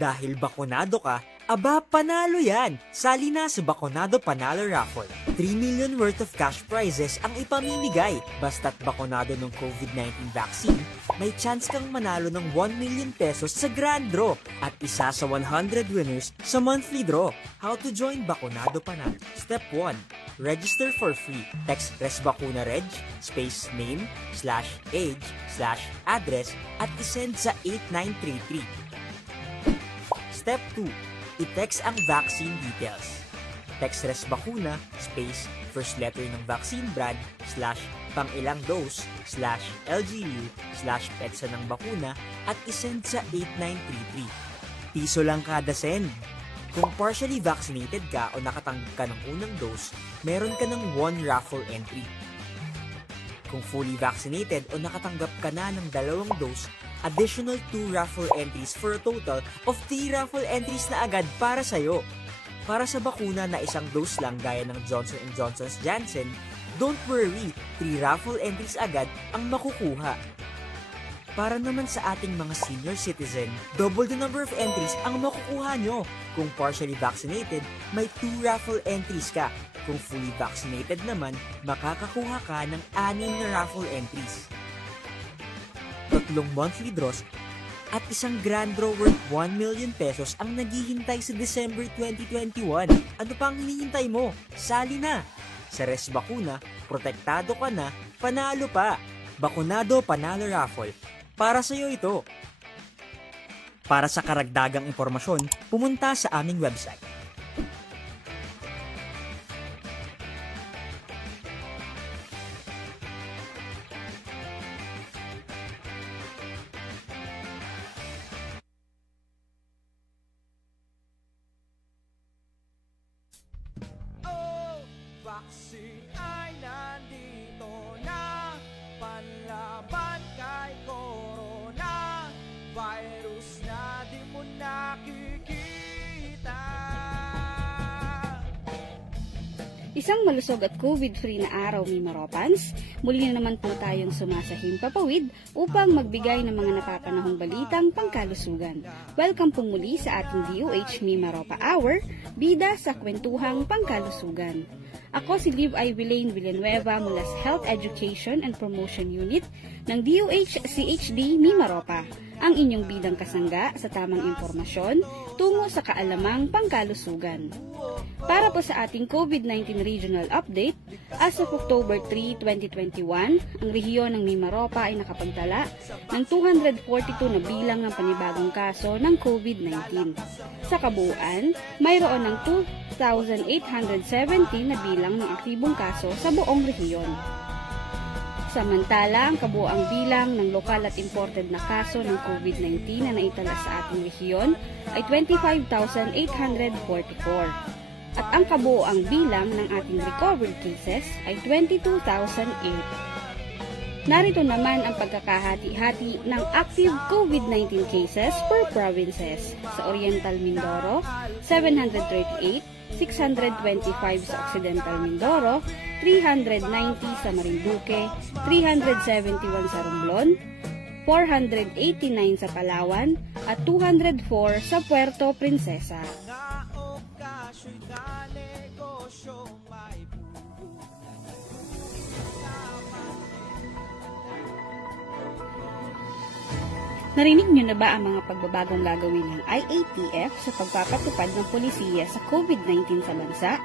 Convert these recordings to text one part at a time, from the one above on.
Dahil bakunado ka, aba panalo yan! Sali na sa Bakunado Panalo Raffle. 3 million worth of cash prizes ang ipamimigay. Basta't bakunado ng COVID-19 vaccine, may chance kang manalo ng 1 million pesos sa grand draw at isa sa 100 winners sa monthly draw. How to join Bakunado Panalo? Step 1. Register for free. Text ResBacunaReg, space name, /age, /address at isend sa 8933. Step 2. I-text ang vaccine details. Text ResBacuna, space, first letter ng vaccine brand, /pangilang dose, /LGU, /petsa ng bakuna at isend sa 8933. Piso lang kada send. Kung partially vaccinated ka o nakatanggap ka ng unang dose, meron ka ng 1 raffle entry. Kung fully vaccinated o nakatanggap ka na ng 2 dose, additional 2 raffle entries for a total of 3 raffle entries na agad para sa'yo. Para sa bakuna na isang dose lang gaya ng Johnson & Johnson's Janssen, don't worry, 3 raffle entries agad ang makukuha. Para naman sa ating mga senior citizen, double the number of entries ang makukuha nyo. Kung partially vaccinated, may 2 raffle entries ka. Kung fully vaccinated naman, makakakuha ka ng 6 na raffle entries. 3 monthly draws at isang grand draw worth 1 million pesos ang naghihintay sa December 2021. Ano pang hinihintay mo? Sali na! Sa ResBacuna, protektado ka na, panalo pa! Bakunado Panalo Raffle. Para sa iyo ito. Para sa karagdagang impormasyon, pumunta sa aming website. Oh, vaccine ay nandito na, panlaban kay corona, virus na di mo nakikita. Isang malusog at COVID-free na araw, Mimaropans. Muli na naman po tayong sumasahim papawid upang magbigay ng mga napapanahong balitang pangkalusugan. Welcome po muli sa ating DOH Mimaropa Hour, bida sa kwentuhang pangkalusugan. Ako si Liv I. Villanueva mula sa Health Education and Promotion Unit ng DOH CHD Mimaropa, ang inyong bidang kasangga sa tamang impormasyon tungo sa kaalamang pangkalusugan. Para po sa ating COVID-19 Regional Update, as of October 3, 2021, ang rehiyon ng Mimaropa ay nakapagtala ng 242 na bilang ng panibagong kaso ng COVID-19. Sa kabuuan, mayroon ng 2,817 na bilang ng aktibong kaso sa buong rehiyon. Samantala, ang kabuuang bilang ng lokal at imported na kaso ng COVID-19 na naitala sa ating rehiyon ay 25,844. At ang kabuuang bilang ng ating recovered cases ay 22,008. Narito naman ang pagkakahati-hati ng active COVID-19 cases per provinces. Sa Oriental Mindoro, 738, 625 sa Occidental Mindoro, 390 sa Marinduque, 371 sa Romblon, 489 sa Palawan, at 204 sa Puerto Princesa. Narinig niyo na ba ang mga pagbabagong gagawin ng IATF sa pagpapatupad ng polisiya sa COVID-19 sa bansa?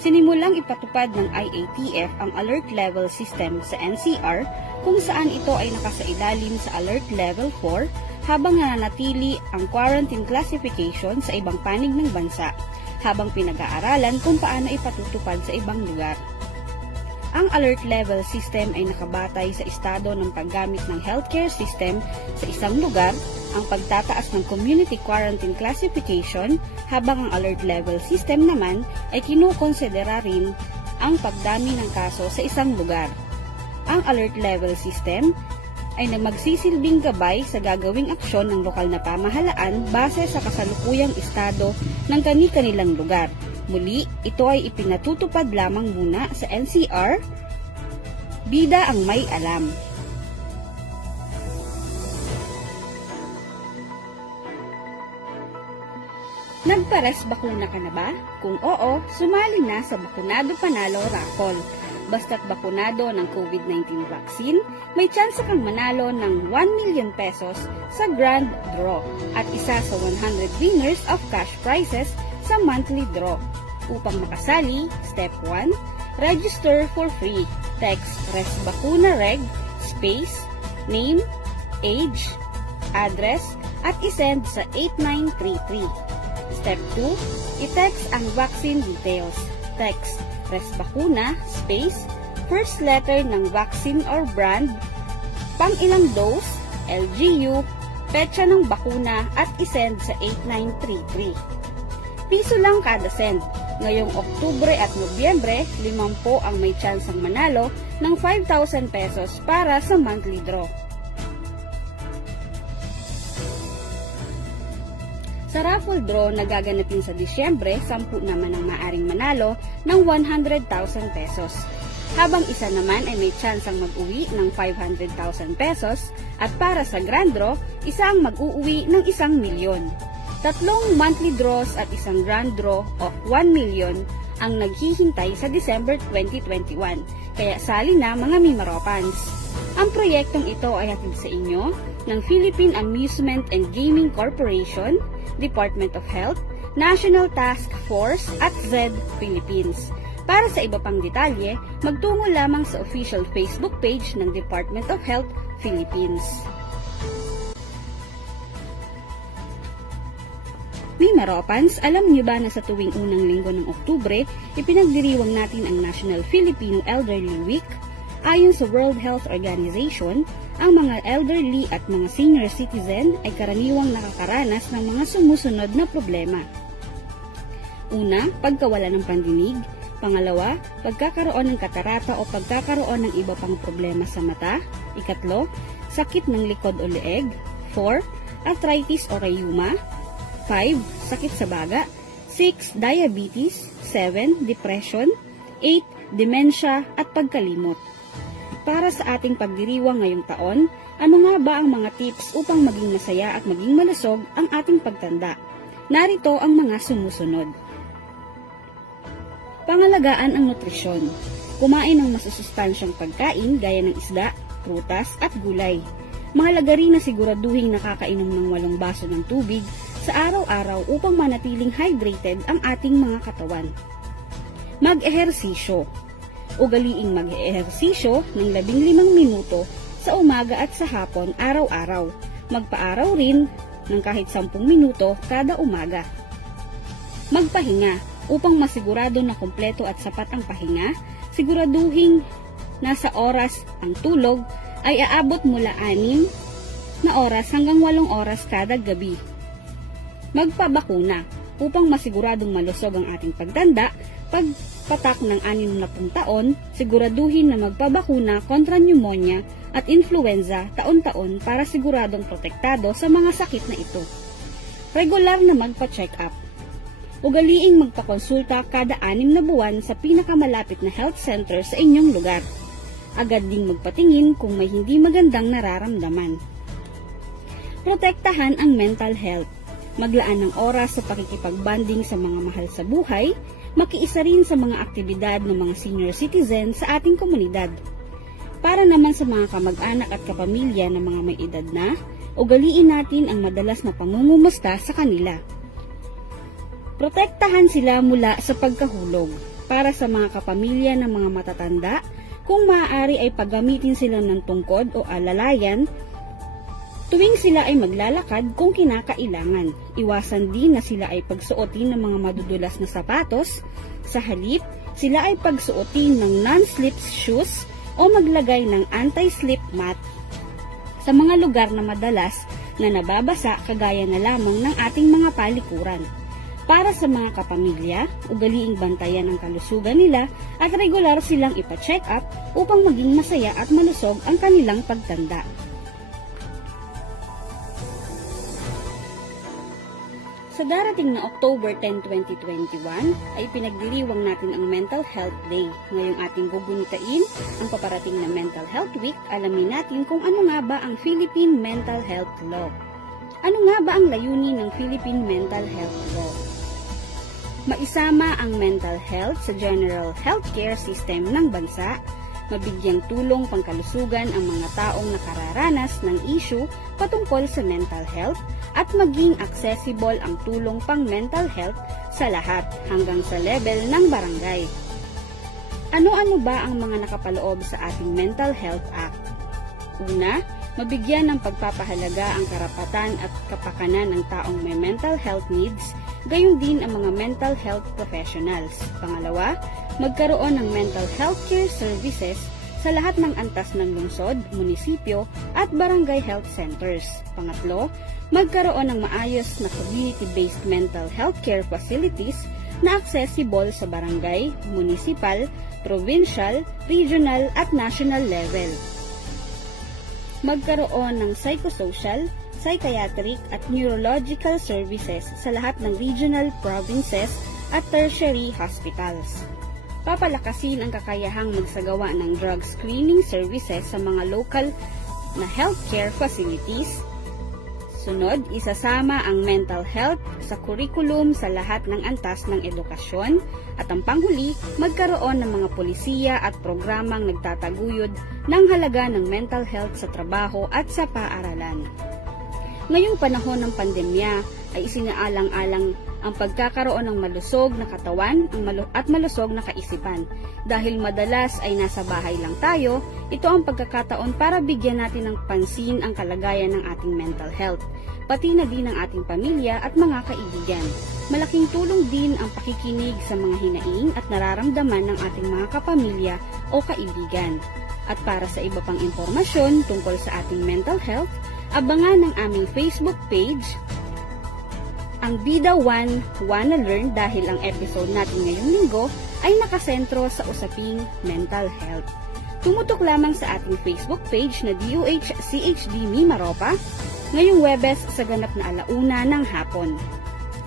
Sinimulang ipatupad ng IATF ang Alert Level System sa NCR kung saan ito ay nakasailalim sa Alert Level 4 habang nananatili ang quarantine classification sa ibang panig ng bansa habang pinag-aaralan kung paano ipatutupad sa ibang lugar. Ang alert level system ay nakabatay sa estado ng paggamit ng healthcare system sa isang lugar, ang pagtataas ng community quarantine classification, habang ang alert level system naman ay kinukonsidera rin ang pagdami ng kaso sa isang lugar. Ang alert level system ay magsisilbing gabay sa gagawing aksyon ng lokal na pamahalaan base sa kasalukuyang estado ng kani-kanilang lugar. Muli, ito ay ipinatutupad lamang muna sa NCR. Bida ang may alam. Nagpares bakuna ka na ba? Kung oo, sumali na sa Bakunado Panalo Raffle. Basta't bakunado ng COVID-19 vaccine, may tsansa kang manalo ng 1 million pesos sa grand draw at isa sa 100 winners of cash prizes sa monthly draw. Upang makasali, Step 1, register for free. Text RESBACUNAREG, space, name, age, address, at isend sa 8933. Step 2, i-text ang vaccine details. Text RESBACUNA, space, first letter ng vaccine or brand, pang ilang dose, LGU, petsa ng bakuna at isend sa 8933. Piso lang kada send. Ngayong Oktubre at Nobyembre, 50 ang may tsansang manalo ng 5,000 pesos para sa monthly draw. Sa raffle draw na gaganapin sa Disyembre, 10 naman ang maaring manalo ng 100,000 pesos. Habang isa naman ay may tsansang mag-uwi ng 500,000 pesos at para sa grand draw, isa ang mag-uuwi ng 1 milyon. 3 monthly draws at isang grand draw of 1 million ang naghihintay sa December 2021. Kaya sali na mga Mimaropans. Ang proyektong ito ay hatid sa inyo ng Philippine Amusement and Gaming Corporation, Department of Health, National Task Force at Z Philippines. Para sa iba pang detalye, magtungo lamang sa official Facebook page ng Department of Health, Philippines. Mimaropans, alam niyo ba na sa tuwing unang linggo ng Oktubre, ipinagdiriwang natin ang National Filipino Elderly Week? Ayon sa World Health Organization, ang mga elderly at mga senior citizen ay karaniwang nakakaranas ng mga sumusunod na problema. Una, pagkawala ng pandinig. Pangalawa, pagkakaroon ng katarata o pagkakaroon ng iba pang problema sa mata. Ikatlo, sakit ng likod o leeg. 4, arthritis o rheuma. 5, sakit sa baga. 6, diabetes. 7, depression. 8, dementia at pagkalimot. Para sa ating pagdiriwang ngayong taon, ano nga ba ang mga tips upang maging masaya at maging malusog ang ating pagtanda? Narito ang mga sumusunod. Pangalagaan ang nutrisyon. Kumain ng masusustansyang pagkain gaya ng isda, prutas at gulay. Mahalaga rin na siguraduhin nakakainom ng 8 baso ng tubig sa araw-araw upang manatiling hydrated ang ating mga katawan. Mag-ehersisyo. Ugaliing mag-ehersisyo ng 15 minuto sa umaga at sa hapon araw-araw. Magpaaraw rin ng kahit 10 minuto kada umaga. Magpahinga. Upang masigurado na kumpleto at sapat ang pahinga, siguraduhin nasa oras ang tulog ay aabot mula 6 na oras hanggang 8 oras kada gabi. Magpabakuna. Upang masiguradong malusog ang ating pagtanda, pagpatak ng 60 taon, siguraduhin na magpabakuna kontra pneumonia at influenza taon-taon para siguradong protektado sa mga sakit na ito. Regular na magpa-check up. Ugaliing magpakonsulta kada 6 na buwan sa pinakamalapit na health center sa inyong lugar. Agad ding magpatingin kung may hindi magandang nararamdaman. Protektahan ang mental health. Maglaan ng oras sa pakikipagbanding sa mga mahal sa buhay, makiisa rin sa mga aktibidad ng mga senior citizen sa ating komunidad. Para naman sa mga kamag-anak at kapamilya ng mga may edad na, ugaliin natin ang madalas na pangungumusta sa kanila. Protektahan sila mula sa pagkahulog. Para sa mga kapamilya ng mga matatanda, kung maaari ay paggamitin sila ng tungkod o alalayan tuwing sila ay maglalakad kung kinakailangan. Iwasan din na sila ay pagsuotin ng mga madudulas na sapatos. Sa halip, sila ay pagsuotin ng non-slip shoes o maglagay ng anti-slip mat sa mga lugar na madalas na nababasa kagaya na lamang ng ating mga palikuran. Para sa mga kapamilya, ugaliing bantayan ang kalusugan nila at regular silang ipa-check up upang maging masaya at malusog ang kanilang pagtanda. Sa darating na October 10, 2021, ay pinagdiriwang natin ang Mental Health Day. Ngayong ating gugunitain ang paparating na Mental Health Week, alamin natin kung ano nga ba ang Philippine Mental Health Law. Ano nga ba ang layunin ng Philippine Mental Health Law? Maisama ang mental health sa general healthcare system ng bansa, mabigyang tulong pangkalusugan ang mga taong nakararanas ng issue patungkol sa mental health at maging accessible ang tulong pang mental health sa lahat hanggang sa level ng barangay. Ano-ano ba ang mga nakapaloob sa ating Mental Health Act? Una, mabigyan ng pagpapahalaga ang karapatan at kapakanan ng taong may mental health needs, gayon din ang mga mental health professionals. Pangalawa, magkaroon ng mental health care services sa lahat ng antas ng lungsod, munisipyo at barangay health centers. Pangatlo, magkaroon ng maayos na community-based mental health care facilities na accessible sa barangay, municipal, provincial, regional at national level. Magkaroon ng psychosocial, psychiatric at neurological services sa lahat ng regional provinces at tertiary hospitals. Papalakasin ang kakayahang magsagawa ng drug screening services sa mga local na healthcare facilities. Sunod, isasama ang mental health sa kurikulum sa lahat ng antas ng edukasyon. At ang panghuli, magkaroon ng mga polisiya at programang nagtataguyod ng halaga ng mental health sa trabaho at sa paaralan. Ngayong panahon ng pandemya ay isinaalang-alang ang pagkakaroon ng malusog na katawan at malusog na kaisipan. Dahil madalas ay nasa bahay lang tayo, ito ang pagkakataon para bigyan natin ng pansin ang kalagayan ng ating mental health, pati na din ang ating pamilya at mga kaibigan. Malaking tulong din ang pakikinig sa mga hinaing at nararamdaman ng ating mga kapamilya o kaibigan. At para sa iba pang impormasyon tungkol sa ating mental health, abangan ang aming Facebook page, ang Bida 1 Wanna Learn, dahil ang episode natin ngayong linggo ay nakasentro sa usaping mental health. Tumutok lamang sa ating Facebook page na DOH-CHD Mimaropa ngayong Webes sa ganap na 1:00 ng hapon.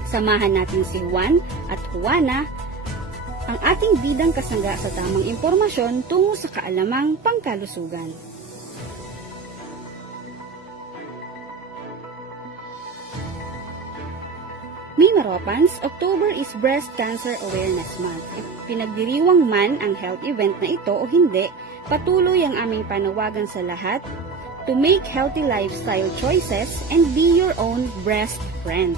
Samahan natin si Juan at Juana, ang ating bidang kasangga sa tamang impormasyon tungo sa kaalamang pangkalusugan. Mimaropans, October is Breast Cancer Awareness Month. Pinagdiriwang man ang health event na ito o hindi, patuloy ang aming panawagan sa lahat to make healthy lifestyle choices and be your own breast friend.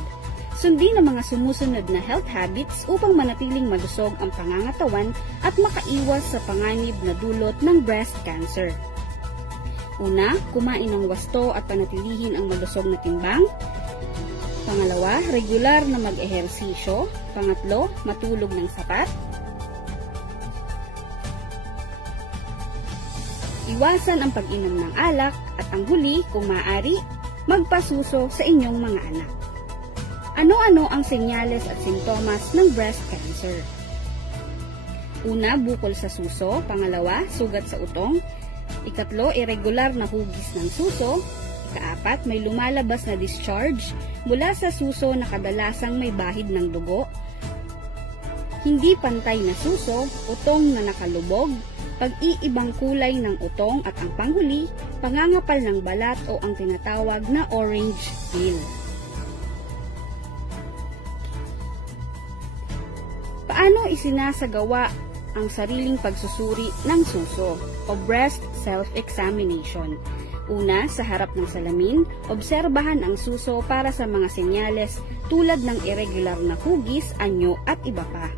Sundin ang mga sumusunod na health habits upang manatiling malusog ang pangangatawan at makaiwas sa panganib na dulot ng breast cancer. Una, kumain ng wasto at panatilihin ang malusog na timbang. Pangalawa, regular na mag-ehersisyo. Pangatlo, matulog ng sapat. Iwasan ang pag-inom ng alak. At ang huli, kung maaari, magpasuso sa inyong mga anak. Ano-ano ang senyales at simptomas ng breast cancer? Una, bukol sa suso. Pangalawa, sugat sa utong. Ikatlo, irregular na hugis ng suso. Ikaapat, may lumalabas na discharge mula sa suso na kadalasang may bahid ng dugo. Hindi pantay na suso, utong na nakalubog, pag-iibang kulay ng utong at ang panghuli, pangangapal ng balat o ang tinatawag na orange peel. Paano isinasagawa ang sariling pagsusuri ng suso o breast self-examination? Una, sa harap ng salamin, obserbahan ang suso para sa mga senyales tulad ng irregular na hugis, anyo at iba pa.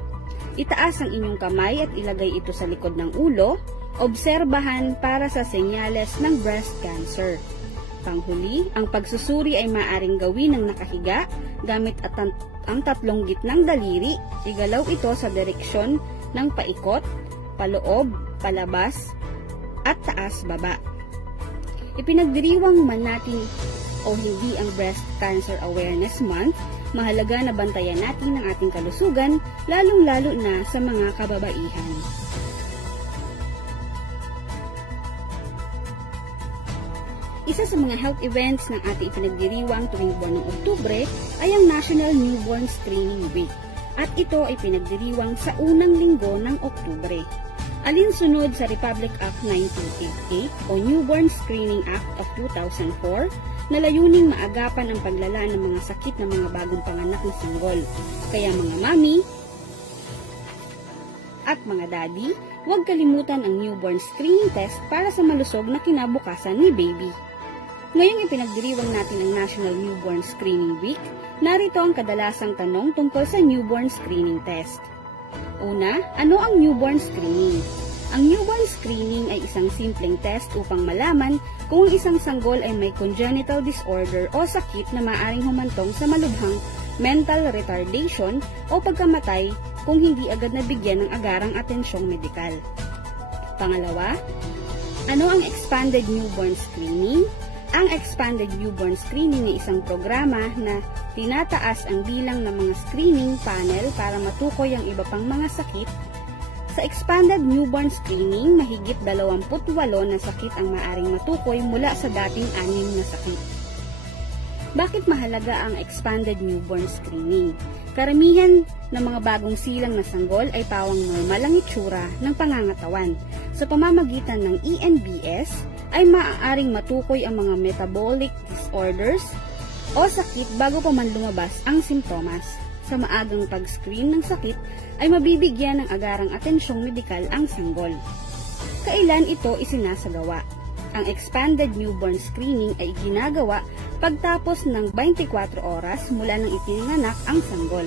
Itaas ang inyong kamay at ilagay ito sa likod ng ulo. Obserbahan para sa senyales ng breast cancer. Panghuli, ang pagsusuri ay maaaring gawin ng nakahiga gamit ang tatlong gitnang daliri. Igalaw ito sa direksyon ng paikot, paloob, palabas, at taas-baba. Ipinagdiriwang man natin o hindi ang Breast Cancer Awareness Month, mahalaga na bantayan natin ang ating kalusugan, lalong-lalo na sa mga kababaihan. Isa sa mga health events ng ating ipinagdiriwang tuwing buwan ng Oktubre ay ang National Newborn Screening Week, at ito ay pinagdiriwang sa unang linggo ng Oktubre. Alinsunod sa Republic Act 1988 o Newborn Screening Act of 2004, na layuning maagapan ang paglala ng mga sakit ng mga bagong panganak na sanggol. Kaya mga mami at mga daddy, huwag kalimutan ang newborn screening test para sa malusog na kinabukasan ni baby. Ngayong ipinagdiriwang natin ang National Newborn Screening Week, narito ang kadalasang tanong tungkol sa newborn screening test. Una, ano ang newborn screening? Ang newborn screening ay isang simpleng test upang malaman kung ang isang sanggol ay may congenital disorder o sakit na maaaring humantong sa malubhang mental retardation o pagkamatay kung hindi agad nabigyan ng agarang atensyong medikal. Pangalawa, ano ang expanded newborn screening? Ang expanded newborn screening ay isang programa na tinataas ang bilang ng mga screening panel para matukoy ang iba pang mga sakit. Sa expanded newborn screening, mahigit 28 na sakit ang maaaring matukoy mula sa dating 6 na sakit. Bakit mahalaga ang expanded newborn screening? Karamihan ng mga bagong silang na sanggol ay pawang normal ang itsura ng pangangatawan. Sa pamamagitan ng ENBS, ay maaaring matukoy ang mga metabolic disorders o sakit bago pa man lumabas ang simptomas. Sa maagang pag-screen ng sakit, ay mabibigyan ng agarang atensyong medikal ang sanggol. Kailan ito isinasagawa? Ang expanded newborn screening ay ginagawa pagtapos ng 24 oras mula nang ipinanganak ang sanggol.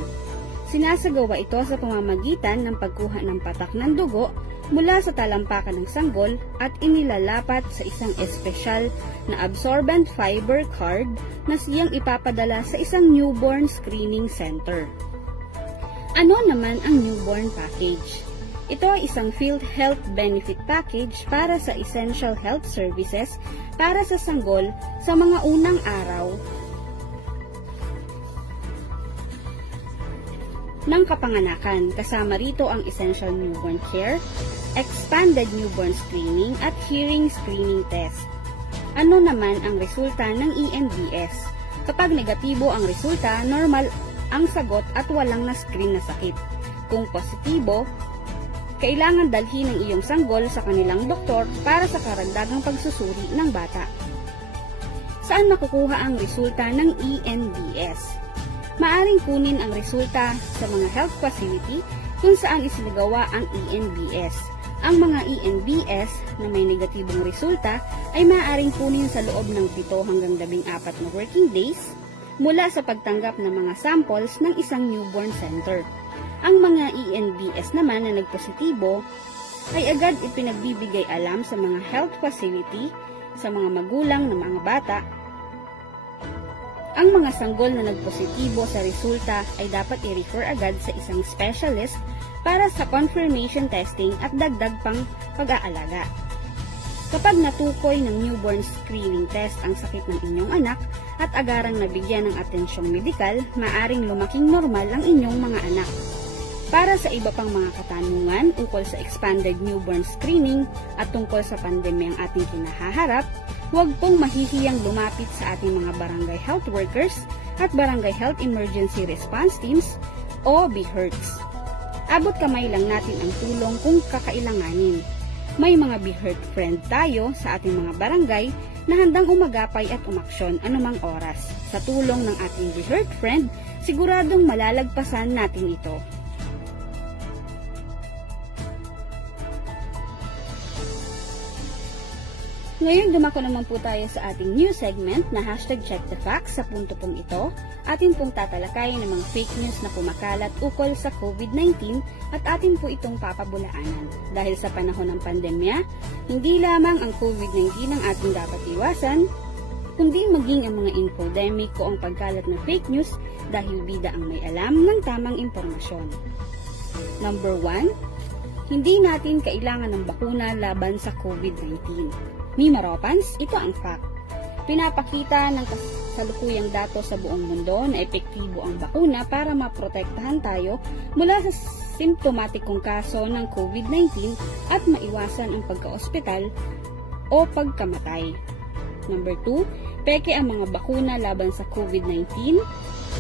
Sinasagawa ito sa pamamagitan ng pagkuha ng patak ng dugo mula sa talampakan ng sanggol at inilalapat sa isang espesyal na absorbent fiber card na siyang ipapadala sa isang newborn screening center. Ano naman ang newborn package? Ito ay isang field health benefit package para sa essential health services para sa sanggol sa mga unang araw ng kapanganakan. Kasama rito ang essential newborn care, expanded newborn screening at hearing screening test. Ano naman ang resulta ng ENBS? Kapag negatibo ang resulta, normal ang sagot at walang na-screen na sakit. Kung positibo, kailangan dalhin ang iyong sanggol sa kanilang doktor para sa karagdagang pagsusuri ng bata. Saan makukuha ang resulta ng ENBS? Maaring kunin ang resulta sa mga health facility kung saan isinagawa ang ENBS. Ang mga ENBS na may negatibong resulta ay maaaring kunin sa loob ng 7 hanggang 14 na working days mula sa pagtanggap ng mga samples ng isang newborn center. Ang mga ENBS naman na nagpositibo ay agad ipinagbibigay alam sa mga health facility, sa mga magulang ng mga bata. Ang mga sanggol na nagpositibo sa resulta ay dapat i-refer agad sa isang specialist para sa confirmation testing at dagdag pang pag-aalaga. Kapag natukoy ng newborn screening test ang sakit ng inyong anak at agarang nabigyan ng atensyong medikal, maaring lumaking normal ang inyong mga anak. Para sa iba pang mga katanungan ukol sa expanded newborn screening at tungkol sa pandemyang ating kinahaharap, huwag pong mahihiyang lumapit sa ating mga barangay health workers at barangay health emergency response teams o BHERTs. Abot kamay lang natin ang tulong kung kakailanganin. May mga BHERT friend tayo sa ating mga barangay na handang umagapay at umaksyon anumang oras. Sa tulong ng ating BHERT friend, siguradong malalagpasan natin ito. Ngayon, dumako naman po tayo sa ating new segment na #CheckTheFacts. Sa punto pong ito, atin pong tatalakayin ng mga fake news na kumakalat ukol sa COVID-19 at atin po itong papabulaanan. Dahil sa panahon ng pandemya, hindi lamang ang COVID-19 ang ating dapat iwasan, kundi maging ang mga infodemic o ang pagkalat ng fake news dahil bida ang may alam ng tamang impormasyon. Number 1, hindi natin kailangan ng bakuna laban sa COVID-19. Mimaropans, ito ang fact. Pinapakita ng kasalukuyang datos sa buong mundo na epektibo ang bakuna para maprotektahan tayo mula sa simptomatikong kaso ng COVID-19 at maiwasan ang pagka-ospital o pagkamatay. Number 2, peke ang mga bakuna laban sa COVID-19.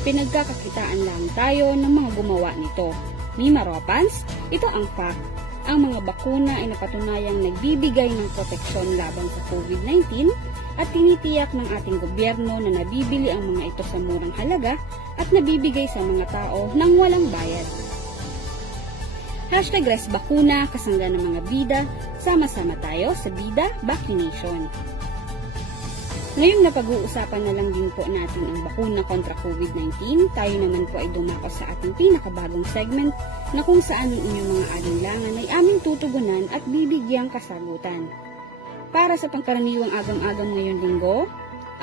Pinagkakakitaan lang tayo ng mga gumawa nito. Mimaropans, ito ang fact. Ang mga bakuna ay napatunayang nagbibigay ng proteksyon laban sa COVID-19 at tinitiyak ng ating gobyerno na nabibili ang mga ito sa murang halaga at nabibigay sa mga tao nang walang bayad. #ResBakuna, kasangga ng mga bida, sama-sama tayo sa Bida Vaccination. Ngayong napag-uusapan na lang din po natin ang bakuna kontra COVID-19, tayo naman po ay dumako sa ating pinakabagong segment na kung saan ang inyong mga alinlangan ay aming tutugunan at bibigyang kasagutan. Para sa pangkaraniwang agam-agam ngayong linggo,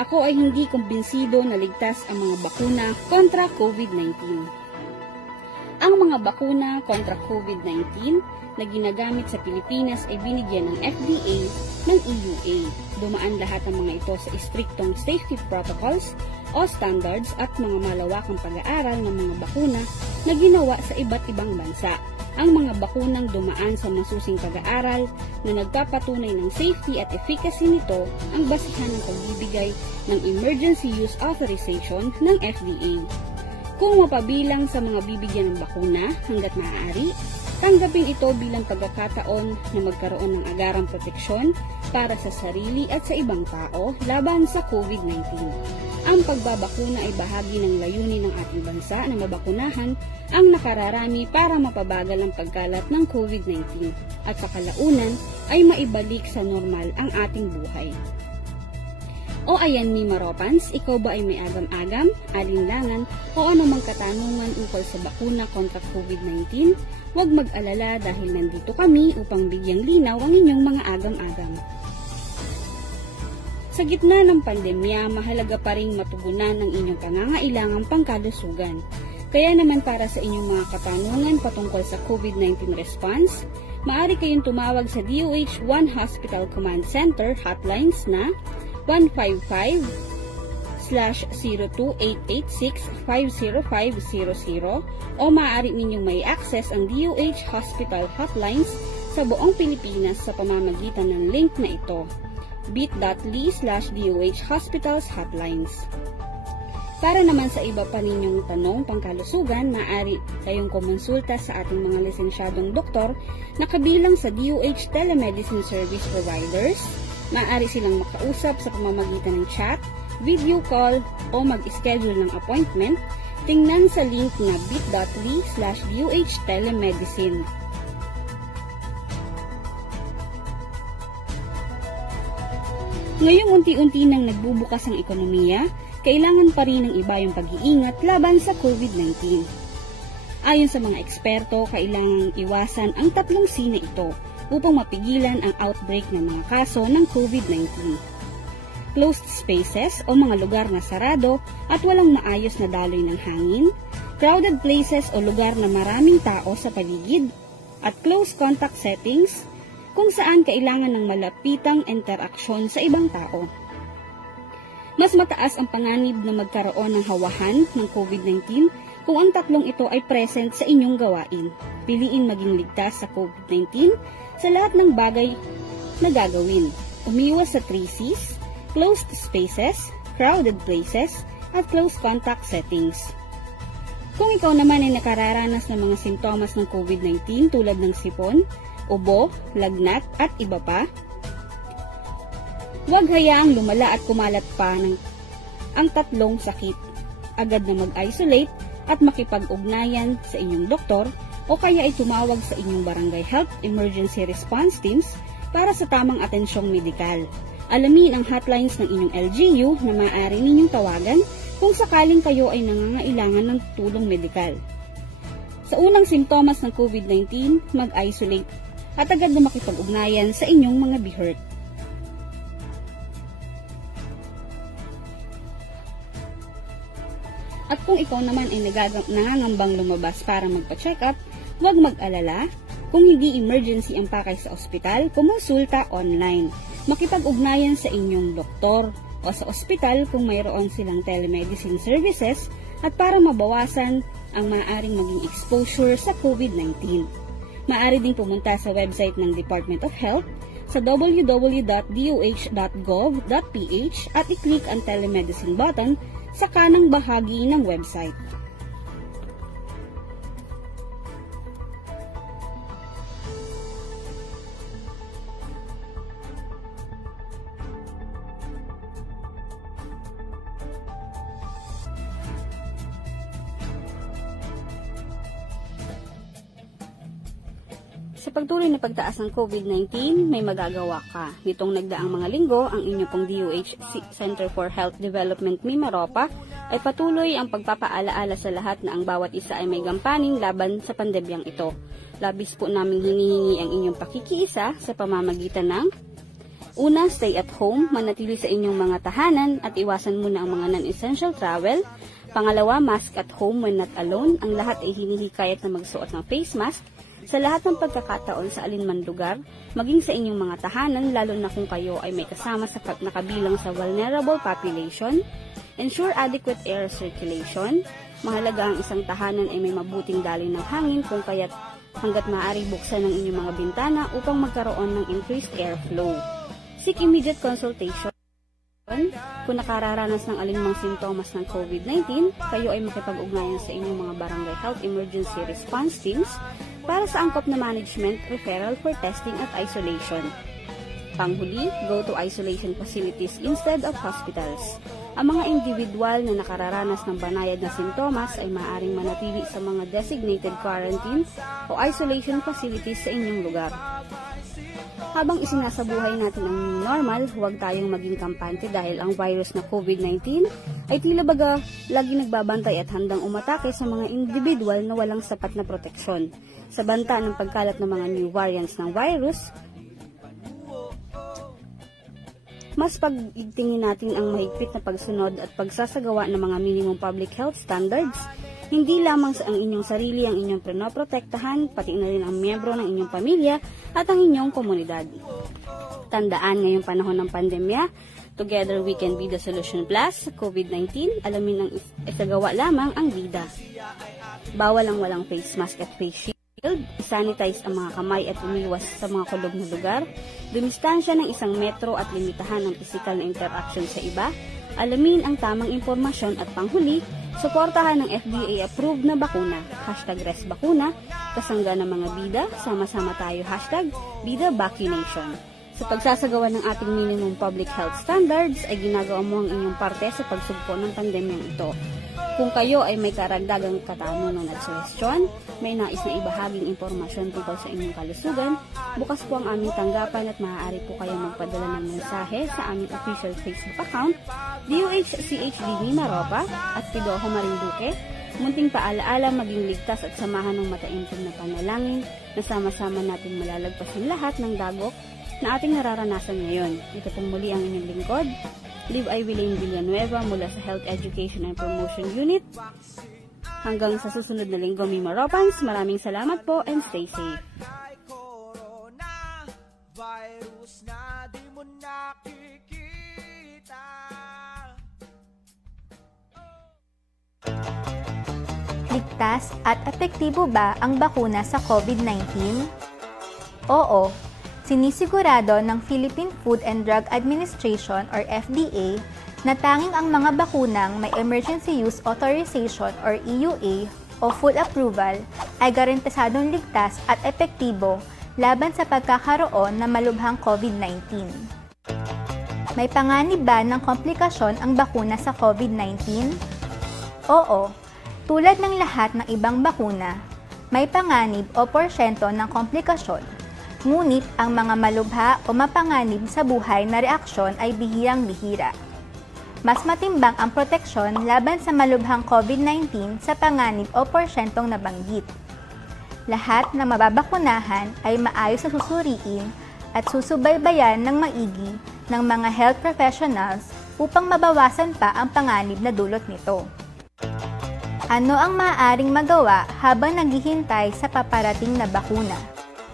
ako ay hindi kumbinsido na ligtas ang mga bakuna kontra COVID-19. Ang mga bakuna kontra COVID-19 na ginagamit sa Pilipinas ay binigyan ng FDA ng EUA. Dumaan lahat ng mga ito sa istriktong safety protocols o standards at mga malawakang pag-aaral ng mga bakuna na ginawa sa iba't ibang bansa. Ang mga bakunang dumaan sa masusing pag-aaral na nagpapatunay ng safety at efficacy nito ang basihan ng pagbibigay ng Emergency Use Authorization ng FDA. Kung mapabilang sa mga bibigyan ng bakuna hanggat maaari, tanggapin ito bilang pagkakataon na magkaroon ng agarang proteksyon para sa sarili at sa ibang tao laban sa COVID-19. Ang pagbabakuna ay bahagi ng layunin ng ating bansa na mabakunahan ang nakararami para mapabagal ang pagkalat ng COVID-19 at sa kalaunan ay maibalik sa normal ang ating buhay. O ayan ni Maropans, ikaw ba ay may agam-agam, alinlangan o anumang katanungan ukol sa bakuna kontra COVID-19? Huwag mag-alala dahil nandito kami upang bigyang linaw ang inyong mga agam-agam. Sa gitna ng pandemya, mahalaga pa ring matugunan ang inyong pangangailangang pangkalusugan. Kaya naman para sa inyong mga katanungan patungkol sa COVID-19 response, maaari kayong tumawag sa DOH One Hospital Command Center hotlines na 155-02886-50500 o maaari ninyong may access ang DOH Hospital Hotlines sa buong Pilipinas sa pamamagitan ng link na ito, bit.ly/DOH Hospitals Hotlines. Para naman sa iba pa ninyong tanong pangkalusugan, maaari kayong kumonsulta sa ating mga lisensyadong doktor na kabilang sa DOH Telemedicine Service Providers. Maaari silang makausap sa pamamagitan ng chat, video call o mag-schedule ng appointment. Tingnan sa link na bit.ly/DOH Telemedicine. Ngayong unti-unti nang nagbubukas ang ekonomiya, kailangan pa rin ng iba yung pag-iingat laban sa COVID-19. Ayon sa mga eksperto, kailangang iwasan ang 3 C na ito upang mapigilan ang outbreak ng mga kaso ng COVID-19. Closed spaces o mga lugar na sarado at walang maayos na daloy ng hangin, crowded places o lugar na maraming tao sa paligid, at close contact settings kung saan kailangan ng malapitang interaksyon sa ibang tao. Mas mataas ang panganib na magkaroon ng hawahan ng COVID-19 kung ang 3 ito ay present sa inyong gawain. Piliin maging ligtas sa COVID-19 sa lahat ng bagay na gagawin. Umiwas sa 3 Cs, closed spaces, crowded places, at close contact settings. Kung ikaw naman ay nakararanas ng mga simptomas ng COVID-19 tulad ng sipon, ubo, lagnat, at iba pa, huwag hayaang lumala at kumalat pa ang 3 sakit. Agad na mag-isolate at makipag-ugnayan sa inyong doktor o kaya ay tumawag sa inyong barangay health emergency response teams para sa tamang atensyong medikal. Alamin ang hotlines ng inyong LGU na maaari ninyong tawagan kung sakaling kayo ay nangangailangan ng tulong medikal. Sa unang simptomas ng COVID-19, mag-isolate at agad na makipag-ugnayan sa inyong mga BHERT. At kung ikaw naman ay nangangambang lumabas para magpa-check up, huwag mag-alala. Kung hindi emergency ang pakay sa ospital, kumonsulta online. Makipag-ugnayan sa inyong doktor o sa ospital kung mayroon silang telemedicine services at para mabawasan ang maaaring maging exposure sa COVID-19. Maaari ding pumunta sa website ng Department of Health sa www.doh.gov.ph at i-click ang telemedicine button sa kanang bahagi ng website. Sa pagtuloy na pagtaas ng COVID-19, may magagawa ka. Nitong nagdaang mga linggo, ang inyong pong DOH Center for Health Development Mimaropa ay patuloy ang pagpapaalaala sa lahat na ang bawat isa ay may gampanin laban sa pandemyang ito. Labis po namin hinihingi ang inyong pakikiisa sa pamamagitan ng una, stay at home, manatili sa inyong mga tahanan at iwasan muna ang mga non-essential travel. Pangalawa, mask at home when not alone. Ang lahat ay hinihikayat na magsuot ng face mask sa lahat ng pagkakataon sa alinman lugar, maging sa inyong mga tahanan, lalo na kung kayo ay may kasama sa nakabilang sa vulnerable population. Ensure adequate air circulation. Mahalaga ang isang tahanan ay may mabuting daloy ng hangin kung kaya't hanggat maaari buksan ng inyong mga bintana upang magkaroon ng increased airflow. Seek immediate consultation. Kung nakararanas ng alinmang simptomas ng COVID-19, kayo ay makipag-ugnayan sa inyong mga barangay health emergency response teams para sa angkop na management, referral for testing at isolation. Panghuli, go to isolation facilities instead of hospitals. Ang mga individual na nakararanas ng banayad na sintomas ay maaaring manatili sa mga designated quarantine o isolation facilities sa inyong lugar. Habang isinasabuhay natin ang new normal, huwag tayong maging kampante dahil ang virus na COVID-19 ay tila baga lagi nagbabantay at handang umatake sa mga individual na walang sapat na proteksyon. Sa banta ng pagkalat ng mga new variants ng virus, mas pag-igtingin natin ang mahigpit na pagsunod at pagsasagawa ng mga minimum public health standards. Hindi lamang sa ang inyong sarili ang inyong pinoprotektahan, pati na rin ang miyembro ng inyong pamilya at ang inyong komunidad. Tandaan ngayong panahon ng pandemya, together we can be the solution plus sa COVID-19, alamin ang isagawa lamang ang bida. Bawal ang walang face mask at face shield, isanitize ang mga kamay at umiwas sa mga kulob na lugar, dumistansya ng 1 metro at limitahan ang physical na interaction sa iba, alamin ang tamang impormasyon at panghuli, suportahan ng FDA-approved na bakuna, #ResBakuna, kasangga ng mga bida, sama-sama tayo, #BidaVaccination. Sa pagsasagawa ng ating minimum public health standards, ay ginagawa mo ang inyong parte sa pagsugpo ng pandemyang ito. Kung kayo ay may karagdagang katanungan at suwestyon, may nais na ibahaging impormasyon tungkol sa inyong kalusugan, bukas po ang aming tanggapan at maaari po kayong magpadala ng mensahe sa aming official Facebook account, DOH-CHD Mimaropa at Pidoho Marinduque. Munting paalaala, maging ligtas at samahan ng mataimtim na panalangin na sama-sama natin malalagpasan lahat ng dagok na ating nararanasan ngayon. Ito pong muli ang inyong lingkod, Liv Ivilane Villanueva mula sa Health Education and Promotion Unit. Hanggang sa susunod na linggo, Mimaropans, maraming salamat po and stay safe. Virus na di mo nakikita. Ligtas at epektibo ba ang bakuna sa COVID-19? Oo. Sinisigurado ng Philippine Food and Drug Administration or FDA na tanging ang mga bakunang may Emergency Use Authorization or EUA o full approval ay garantisadong ligtas at epektibo laban sa pagkakaroon ng malubhang COVID-19. May panganib ba ng komplikasyon ang bakuna sa COVID-19? Oo. Tulad ng lahat ng ibang bakuna, may panganib o porsyento ng komplikasyon. Ngunit ang mga malubha o mapanganib sa buhay na reaksyon ay bihirang-bihira. Mas matimbang ang proteksyon laban sa malubhang COVID-19 sa panganib o porsyentong nabanggit. Lahat na mababakunahan ay maayos na susuriin at susubaybayan ng maigi ng mga health professionals upang mabawasan pa ang panganib na dulot nito. Ano ang maaaring magawa habang naghihintay sa paparating na bakuna?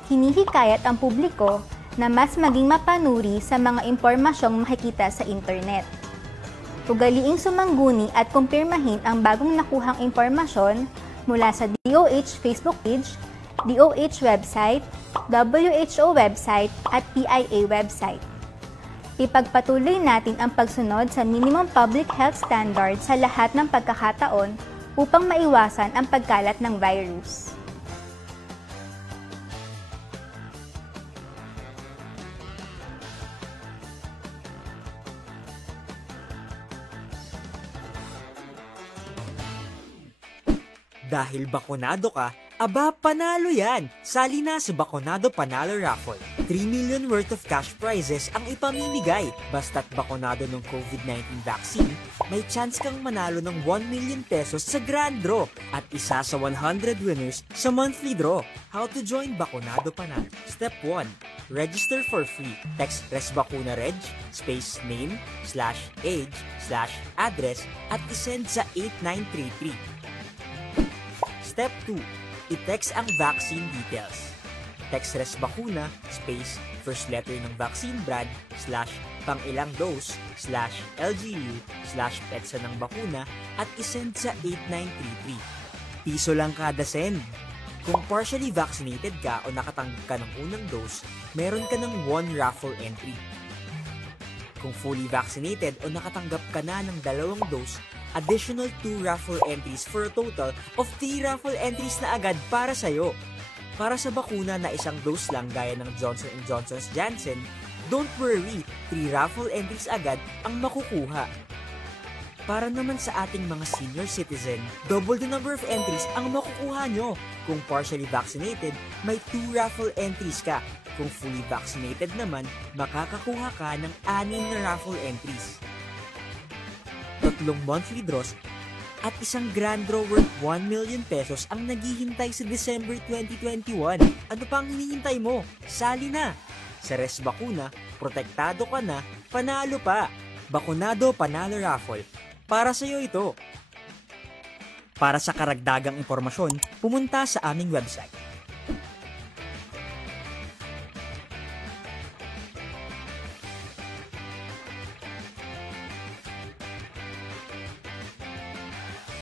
Hinihikayat ang publiko na mas maging mapanuri sa mga impormasyong makikita sa internet. Ugaliing sumangguni at kumpirmahin ang bagong nakuhang impormasyon mula sa DOH Facebook page, DOH website, WHO website at PIA website. Ipagpatuloy natin ang pagsunod sa minimum public health standards sa lahat ng pagkakataon upang maiwasan ang pagkalat ng virus. Dahil bakunado ka, Aba, panalo yan! Sali na sa Bakunado Panalo Raffle. 3 million worth of cash prizes ang ipamimigay. Basta't bakunado ng COVID-19 vaccine, may chance kang manalo ng 1 million pesos sa grand draw at isa sa 100 winners sa monthly draw. How to join Bakunado Panalo? Step 1. Register for free. Text ResBacunaReg, space name, /age, /address at isend sa 8933. Step 2. I-text ang vaccine details. Text ResBacuna, space, first letter ng vaccine brand, /pangilang dose, /LGU, /petsa ng bakuna, at isend sa 8933. Piso lang kada send. Kung partially vaccinated ka o nakatanggap ka ng unang dose, meron ka ng 1 raffle entry. Kung fully vaccinated o nakatanggap ka na ng 2 dose, additional 2 raffle entries for a total of 3 raffle entries na agad para sa'yo. Para sa bakuna na isang dose lang gaya ng Johnson & Johnson's Janssen, don't worry, 3 raffle entries agad ang makukuha. Para naman sa ating mga senior citizen, double the number of entries ang makukuha nyo. Kung partially vaccinated, may 2 raffle entries ka. Kung fully vaccinated naman, makakakuha ka ng 6 na raffle entries. 3 monthly draws at isang grand draw worth 1 million pesos ang naghihintay sa December 2021. Ano pang hinihintay mo? Sali na! Sa ResBacuna, protektado ka na, panalo pa! Bakunado Panalo Raffle. Para sa iyo ito. Para sa karagdagang impormasyon, pumunta sa aming website